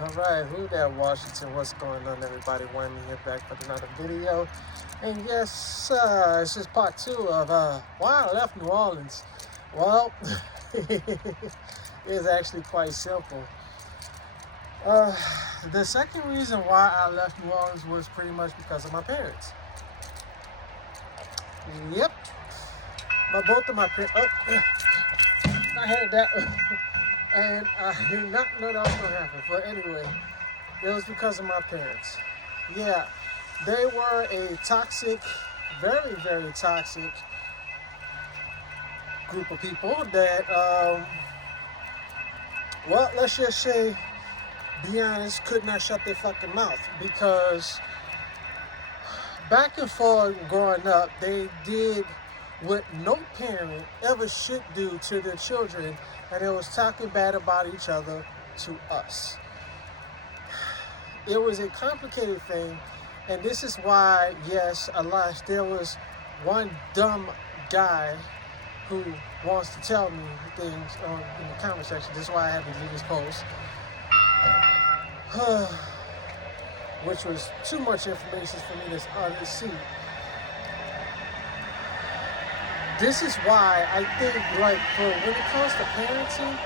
Alright, WhoDatWashington, what's going on, everybody? Wayne here back with another video. And yes, this is part 2 of why I left New Orleans. Well, it's actually quite simple. The second reason why I left New Orleans was pretty much because of my parents. Yep. Both of my parents. Oh, I had that. And I did not know that was going to happen. But anyway, it was because of my parents. Yeah, they were a toxic, very, very toxic group of people that, well, let's just say, be honest, could not shut their fucking mouth. Because back and forth growing up, they did what no parent ever should do to their children, and it was talking bad about each other to us. It was a complicated thing, and this is why, yes, alas, there was one dumb guy who wants to tell me things in the comment section. This is why I had to delete his post. Which was too much information for me to see. This is why I think, like, for when it comes to parenting,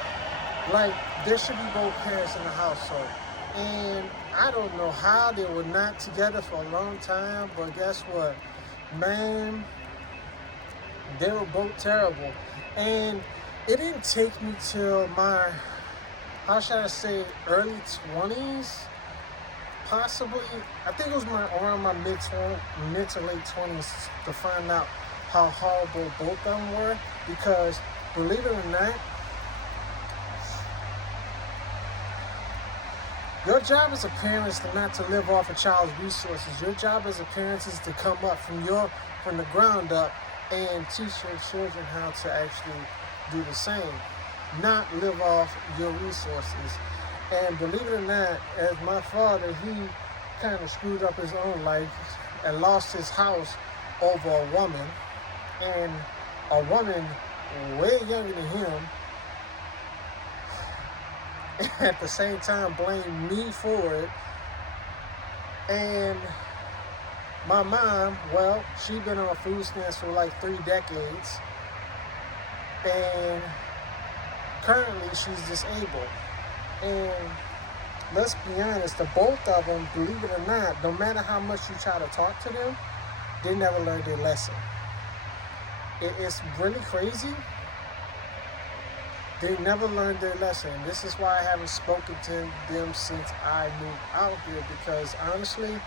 like, there should be both parents in the household. And I don't know how they were not together for a long time, but guess what? Man, they were both terrible. And it didn't take me till my, how should I say, early 20s, possibly. I think it was around my mid to late 20s to find out how horrible both of them were, because believe it or not, your job as a parent is not to live off a child's resources. Your job as a parent is to come up from the ground up and teach your children how to actually do the same, not live off your resources. And believe it or not, as my father, he kind of screwed up his own life and lost his house over a woman. And a woman way younger than him, and at the same time blamed me for it. And my mom, well, she'd been on food stamps for like 3 decades, and currently she's disabled. And let's be honest, the both of them, believe it or not, no matter how much you try to talk to them, they never learn their lesson. It's really crazy. They never learned their lesson. This is why I haven't spoken to them since I moved out here, because honestly,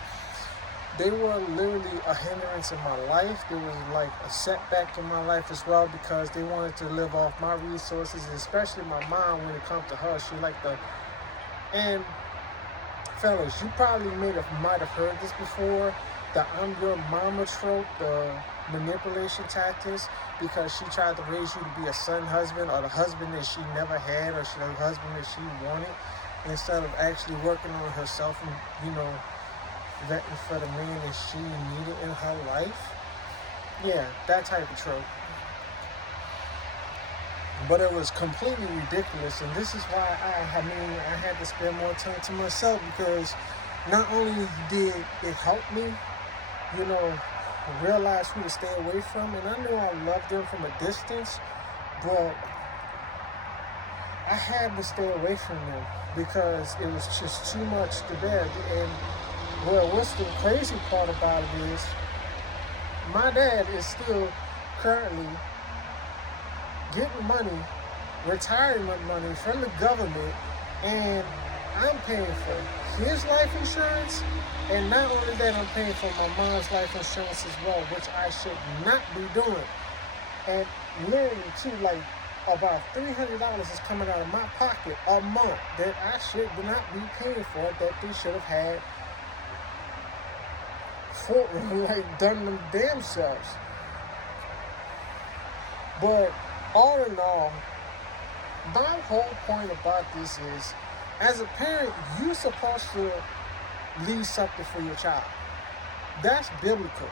they were literally a hindrance in my life. There was like a setback in my life as well, because they wanted to live off my resources, especially my mom. When it comes to her, she liked the, and fellas, you probably might have heard this before, the "I'm your mama" trope, the manipulation tactics, because she tried to raise you to be a son husband, or the husband that she never had, or the husband that she wanted, instead of actually working on herself and, vetting for the man that she needed in her life. Yeah, that type of trope. But it was completely ridiculous, and this is why I had to spend more time to myself, because not only did it help me, realize who to stay away from, and I knew I loved them from a distance, but I had to stay away from them because it was just too much to bear. And well, what's the crazy part about it is, my dad is still currently getting money, retirement money from the government, and I'm paying for his life insurance, and not only that, I'm paying for my mom's life insurance as well, which I should not be doing. And literally, too, like, about $300 is coming out of my pocket a month that I should not be paying for, that they should have had for, like, done them damn selves. But all in all, my whole point about this is, as a parent, you're supposed to leave something for your child. That's biblical,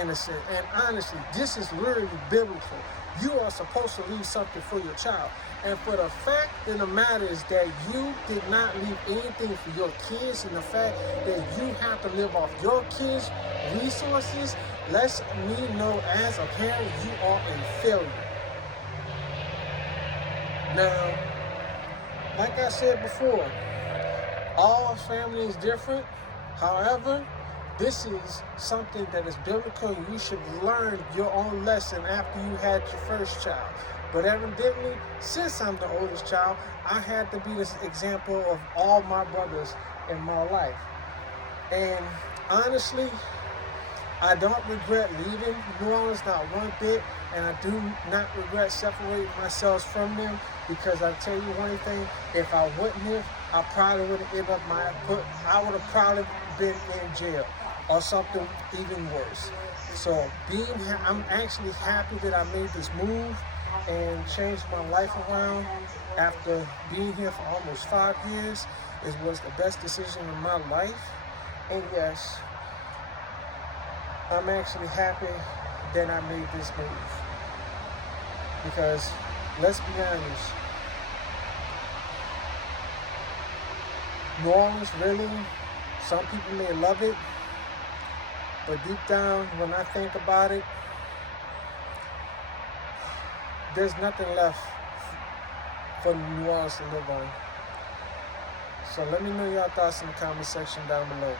in a sense. And honestly, this is literally biblical. you are supposed to leave something for your child. And for the fact of the matter is that you did not leave anything for your kids, and the fact that you have to live off your kids' resources lets me know as a parent you are a failure. Now, like I said before, all family is different. However, this is something that is biblical. You should learn your own lesson after you had your first child. But evidently, since I'm the oldest child, I had to be this example of all my brothers in my life. And honestly, I don't regret leaving New Orleans, not one bit, and I do not regret separating myself from them, because I tell you one thing, if I wouldn't have, I probably would have ended up I would have probably been in jail or something even worse. So I'm actually happy that I made this move and changed my life around after being here for almost 5 years. It was the best decision of my life, and yes, I'm actually happy that I made this move, because let's be honest, New Orleans, really, some people may love it, but deep down, when I think about it, there's nothing left for New Orleans to live on. So let me know your thoughts in the comment section down below.